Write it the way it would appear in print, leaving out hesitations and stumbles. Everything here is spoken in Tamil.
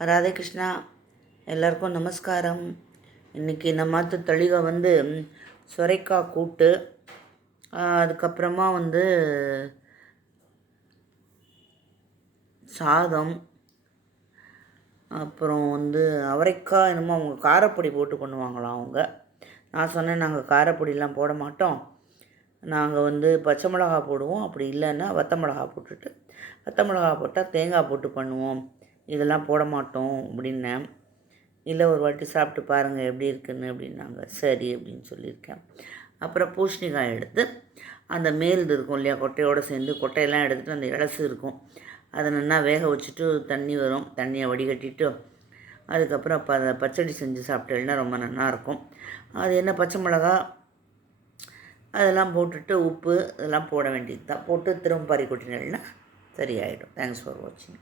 ராதே கிருஷ்ணா. எல்லாருக்கும் நமஸ்காரம். இன்றைக்கி நம்ம தளிகை சுரைக்காய் கூட்டு, அதுக்கப்புறமா சாதம், அப்புறம் அவரைக்காய் என்னமோ அவங்க காரப்பொடி போட்டு பண்ணுவாங்களாம் அவங்க. நான் சொன்னேன் நாங்கள் காரப்பொடிலாம் போட மாட்டோம், நாங்கள் பச்சை மிளகா போடுவோம், அப்படி இல்லைன்னா வத்த மிளகா போட்டுட்டு, வத்த மிளகா போட்டால் தேங்காய் போட்டு பண்ணுவோம், இதெல்லாம் போட மாட்டோம் அப்படின்னேன். இல்லை ஒரு வாட்டி சாப்பிட்டு பாருங்கள் எப்படி இருக்குன்னு அப்படின்னாங்க. சரி அப்படின்னு சொல்லியிருக்கேன். அப்புறம் பூசணிக்காய் எடுத்து அந்த மேல் இருக்கும் இல்லையா, கொட்டையோடு சேர்ந்து கொட்டையெல்லாம் எடுத்துகிட்டு அந்த இலசு இருக்கும், அதை நல்லா வேக வச்சுட்டு தண்ணி வரும், தண்ணியை வடிகட்டிட்டு அதுக்கப்புறம் அதை பச்சடி செஞ்சு சாப்பிட்டேன்னா ரொம்ப நல்லாயிருக்கும். அது என்ன பச்சை மிளகா அதெல்லாம் போட்டுட்டு உப்பு இதெல்லாம் போட வேண்டியது தான், போட்டு திரும்ப பறி கொட்டினேன்னா சரியாயிடும். தேங்க்ஸ் ஃபார் வாட்சிங்.